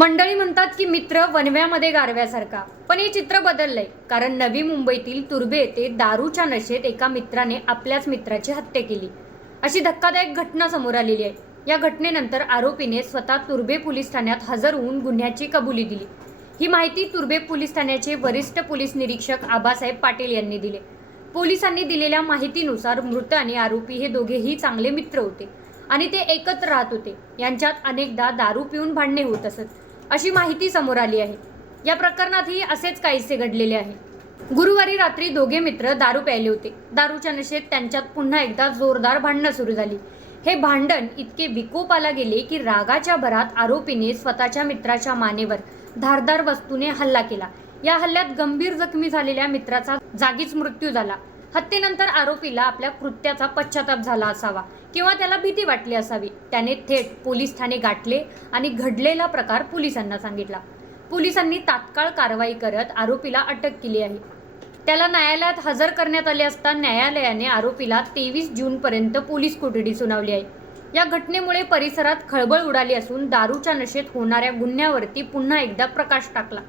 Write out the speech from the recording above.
मंडळी म्हणतात की मित्र वनव्यामध्ये गारव्यासारखा, पण हे चित्र बदललंय. कारण नवी मुंबईतील तुर्भे येथे दारूच्या नशेत एका मित्राने आपल्याच मित्राची हत्या केली, अशी धक्कादायक घटना समोर आलेली आहे. या घटनेनंतर आरोपीने स्वतः तुर्भे पोलीस ठाण्यात हजर होऊन गुन्ह्याची कबुली दिली. ही माहिती तुर्भे पोलीस ठाण्याचे वरिष्ठ पोलीस निरीक्षक आबासाहेब पाटील यांनी दिली. पोलिसांनी दिलेल्या माहितीनुसार मृत आणि आरोपी हे दोघेही चांगले मित्र होते आणि ते एकत्र राहत होते. यांच्यात अनेकदा दारू पिऊन भांडणे होत असत, अशी माहिती समोर आली आहे. या प्रकरणातही असेच काहीसे घडलेले आहे. गुरुवारी रात्री दोघे मित्र दारू प्यायले होते. दारूच्या नशेत त्यांच्यात पुन्हा एकदा जोरदार भांडणं सुरू झाली. हे भांडण इतके विकोपाला गेले की रागाच्या भरात आरोपीने स्वतःच्या मित्राच्या मानेवर धारदार वस्तूने हल्ला केला. या हल्ल्यात गंभीर जखमी झालेल्या मित्राचा जागीच मृत्यू झाला. हत्येनंतर आरोपीला आपल्या कृत्याचा पश्चाताप झाला असावा किंवा त्याला भीती वाटली असावी. त्याने थेट पोलीस ठाणे गाठले आणि घडलेला प्रकार पोलिसांना सांगितला. पोलिसांनी तात्काळ कारवाई करत आरोपीला अटक केली आहे. त्याला न्यायालयात हजर करण्यात आले असता न्यायालयाने आरोपीला 23 जूनपर्यंत पोलीस कोठडी सुनावली आहे. या घटनेमुळे परिसरात खळबळ उडाली असून दारूच्या नशेत होणाऱ्या गुन्ह्यावरती पुन्हा एकदा प्रकाश टाकला.